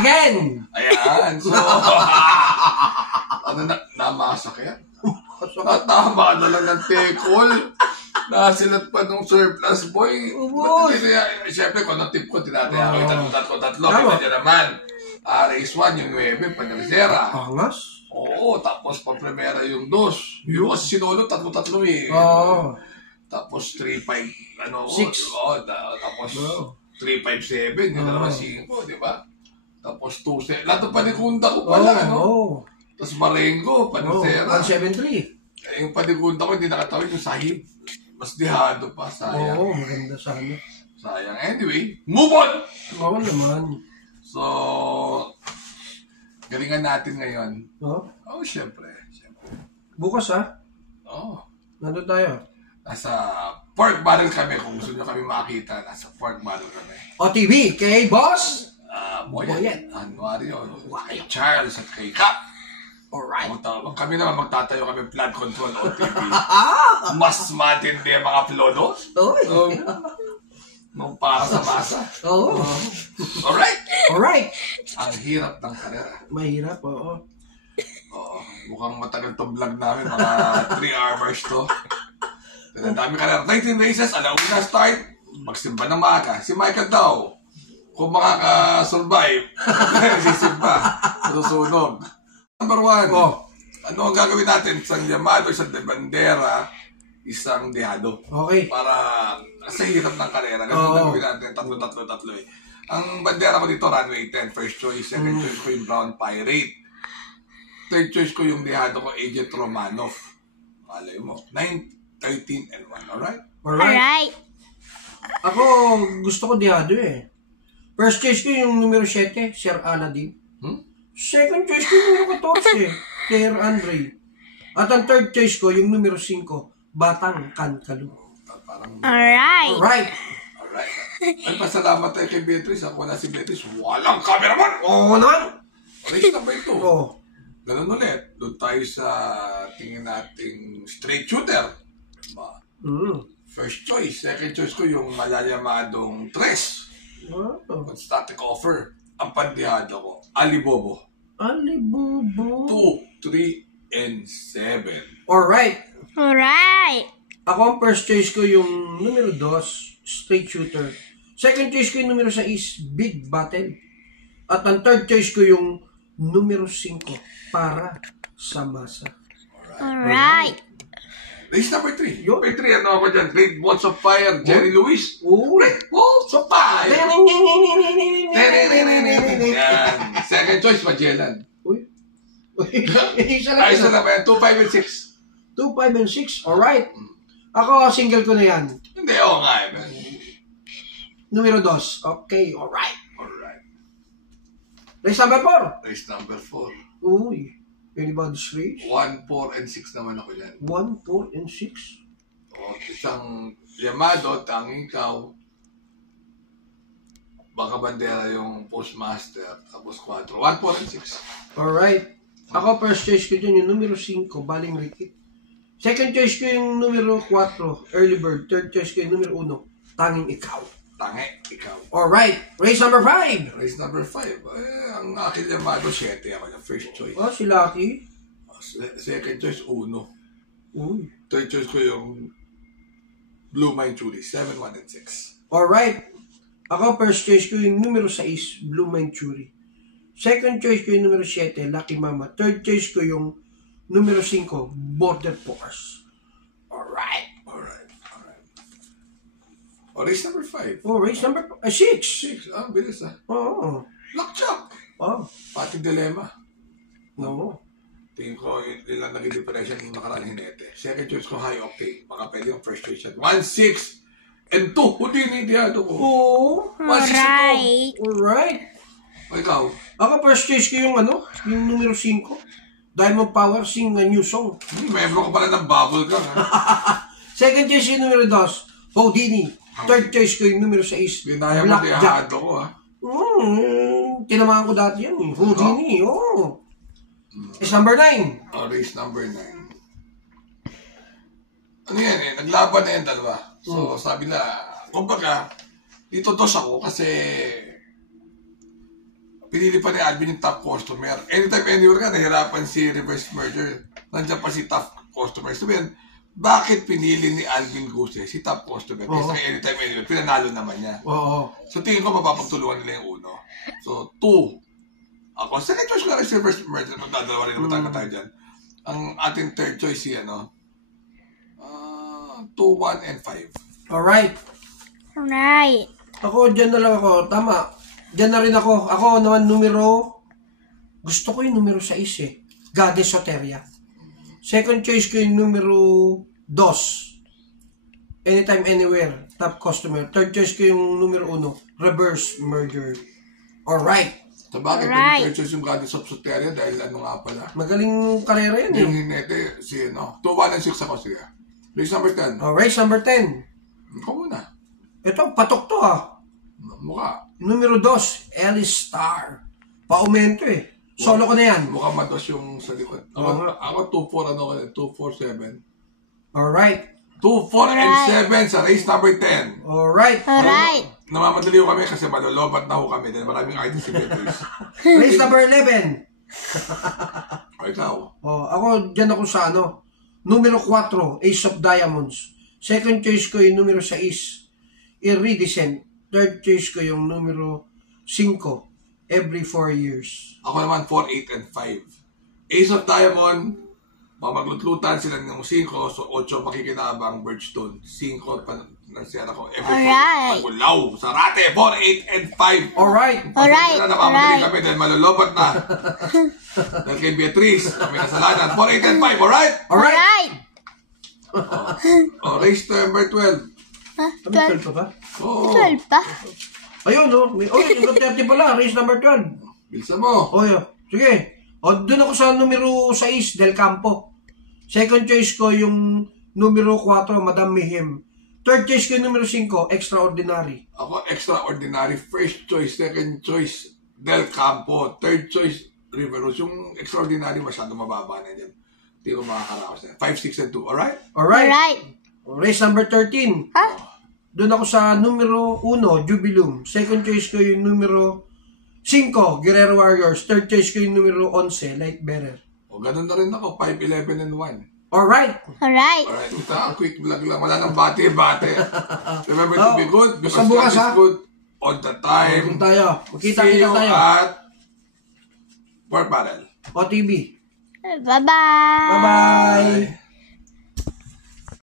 again! Ayan, so, namasakyan. Natama na lang ng tekol. Nasilat pa nung surplus boy. Siyempre, kung ang tip ko, tinatayari, tatlo. Kita nyo naman. Race 1, yung 9, Panalisera. Angas? Oo, tapos pang-primera yung 2. Yung kasi sinolo, tatlo eh. Tapos 3-5, 6. Tapos 3-5-7, yun naman 5, di ba? Tapos 2-7. Lahat ng panikunda ko pala, Tapos Marengo, Panalisera. 1-7-3. Yung panikunda ko, hindi nakatawid yung sahib. Mas dihado pa, sayang. Oo, maganda sana. Sayang. Anyway, move on! Oo naman. So, galingan natin ngayon. Siyempre. Bukas nandun tayo. Nasa pork barrel kami. Kung gusto nyo kami makita, nasa pork barrel kami. OTV, kay Boss? Boyet. Anuario. Kay Charles at kay Cap. Alright. Kami naman magtatayo kami flood control OTV. Mas matindi ang mga plodos. Para sa masa. Alright. Ang hirap ng karera. Mahirap, Mukhang matagal tong vlog namin. Mga 3 hours to. Dami karera. 19 races, alauna start. Magsimba ng maaga. Si Michael daw, kung makaka-survive, sisimba. Susunog. Number 1. Ano ang gagawin natin? Isang llamado, isang de bandera, isang dehado. Okay. Para sa hirap ng karera. Ganun gagawin natin. Tatlo eh. Ang bandera ko dito, runway 10. First choice. Second choice ko yung Brown Pirate. Third choice ko yung dehado ko, Agent Romanov. Malay mo. 9, 13, and 1. Alright? Ako, gusto ko dehado eh. First choice ko yung numero 7, Sir Aladdin. Second choice ko yung numero 14, Sir Andre. At ang third choice ko yung numero 5, Batang Kankalu. Alright. Ay, pasalamat tayo kay Beatrice. Ako na si Beatrice. Walang cameraman! Oo naman! Race number 2. Ganun ulit. Doon tayo sa tingin nating straight shooter. First choice. Second choice ko yung malayamadong 3. Static offer. Ang pandihado ko, Alibobo. 2, 3, and 7. Alright. Ako ang first choice ko yung numero 2, straight shooter. Second choice ko yung numero 6, big battle. At ang third choice ko yung numero 5, para sa masa. Alright. Race number 3. Number 3, ano ako dyan? Great Balls of Fire, Jerry Lewis. Great Balls of Fire! Yan. Second choice, Magellan. Isa lang yan. 2, 5, and 6. 2, 5, and 6. Alright. Ako, single ko na yan. Hindi, oo nga. Numero 2. Okay, alright. Race number 4. Race number 4. Uy. Anybody's race? 1, 4, and 6 naman ako dyan. 1, 4, and 6? Isang llamado, tanging ikaw. Baka bandera yung postmaster. Tapos 4. 1, 4, and 6. Alright. Ako, first choice ko dyan yung numero 5, Baling Rikit. Second choice ko yung numero 4, Early Bird. Third choice ko yung numero 1, Tanging Ikaw. Ikaw. Alright. Race number 5. Race number 5. Ang aking llamado, 7 ako yung first choice. Si Lucky. Second choice, 1. Uy. Third choice ko yung Blue Mind Chuli, 7, 1, and 6. Alright. Ako, first choice ko yung numero 6, Blue Mind Churi. Second choice ko yung numero 7, Lucky Mama. Third choice ko yung numero 5, Border Force. Alright. Race number 5. Race number 6. 6. Bilis Oo. Lockjack. Pati dilemma. No. Tingin ko, ilang naging depression yung nakaraan hinete. Second choice ko, high octane. Baka pwede yung first choice yan. 1, 6, and 2. Hindi nidiyado ko. Alright. O ikaw? Ako, first choice ko yung yung numero 5. Diamond Power, sing a new song. Membro ko pala ng bubble gang. Second choice yung numero 2, Houdini. Third choice ko yung numero 6, Binaya mo diyado ko, tinamaan ko dati yan, Houdini, Race number 9. Race number 9. Ano yan naglaban na yan dalawa. So, sabi na, kumbaga, dito dos ako kasi pinili pa ni Alvin yung top customer. Anytime, anywhere ka, nahirapan si reverse merger. Nandiyan pa si top customer. So, bakit pinili ni Alvin Guse si top customer? Kasi anytime, anywhere, pinanalo naman niya. Oo. So, tingin ko mapapagtulungan nila yung uno. So, 2. Ako, second choice ko na rin si reverse merger. Magdadalawa rin naman tayo dyan. Ang ating third choice si 2, 1, and 5. Alright. Right. Ako, dyan na lang ako. Tama. Dyan na rin ako. Ako naman gusto ko yung numero 6 eh. Goddess Soteria. Second choice ko yung numero 2. Anytime, anywhere. Top customer. Third choice ko yung numero 1. Reverse merger. Alright. So, bakit Alright. third choice yung Goddess of Soteria? Dahil ano nga pala? Magaling karera yan eh. Yung hinete, si 2, 1, and 6 ako siya. Race number 10. Race number 10. Ikaw muna. Ito, patok to ah. Mukha. Numero 2, Ellis Star. Paumento eh. Solo ko na yan. Mukha mados yung sa likod. Ako 2-4, 2-4-7. Alright. 2-4 and 7 sa race number 10. Alright. Alright. Namamadali ko kami kasi malolobat na ho kami dahil maraming items si Beatrice. Race number 11. O ikaw. Ako, dyan ako sa numero 4, Ace of Diamonds. Second choice ko yung numero 6, Iridescent. Third choice ko yung numero 5, Every 4 years. Ako naman 4, 8, and 5. Ace of Diamond, mamaglut-lutan sila ng 5, so 8 makikinabang Birchstone. 5 pa nansiyara ko. Every 4 Alright. magulaw. Sarate, 4, 8, and 5. Alright. Alright. Namamadali kami dahil malolobat na. Dahil kay Beatrice, kami kasalanan. 4, 8, and 5, alright? Alright. Alright. Race number 12. Huh? Ano 12. 12 pa ba? Oo. 12 pa? Ayun, yung 30 pala. Race number 12. Bilisan mo. Yeah. Sige. Doon ako sa numero 6, Del Campo. Second choice ko yung numero 4, Madam Mayhem. Third choice ko yung numero 5, Extraordinary. Ako, Extraordinary. First choice, second choice, Del Campo. Third choice, Riveros. Yung Extraordinary, masyado mababa na dyan. Hindi ko makakaraos na. 5, 6, and 2. Alright? Alright. Alright. Race number 13. Ha? Doon ako sa numero 1, Jubilum. Second choice ko yung numero 5, Guerrero Warriors. Third choice ko yung numero 11, Light Bearer. O, ganun na rin ako. 5, 11, and 1. Alright. Alright. Alright, ito ang quick vlog lang. Wala nang bate-bate. Remember to be good because Sa bukas, God is ha? good all the time. Doon tayo. See Magkita-kita you tayo. at Pork Barrel. OTV. Bye-bye. Bye-bye.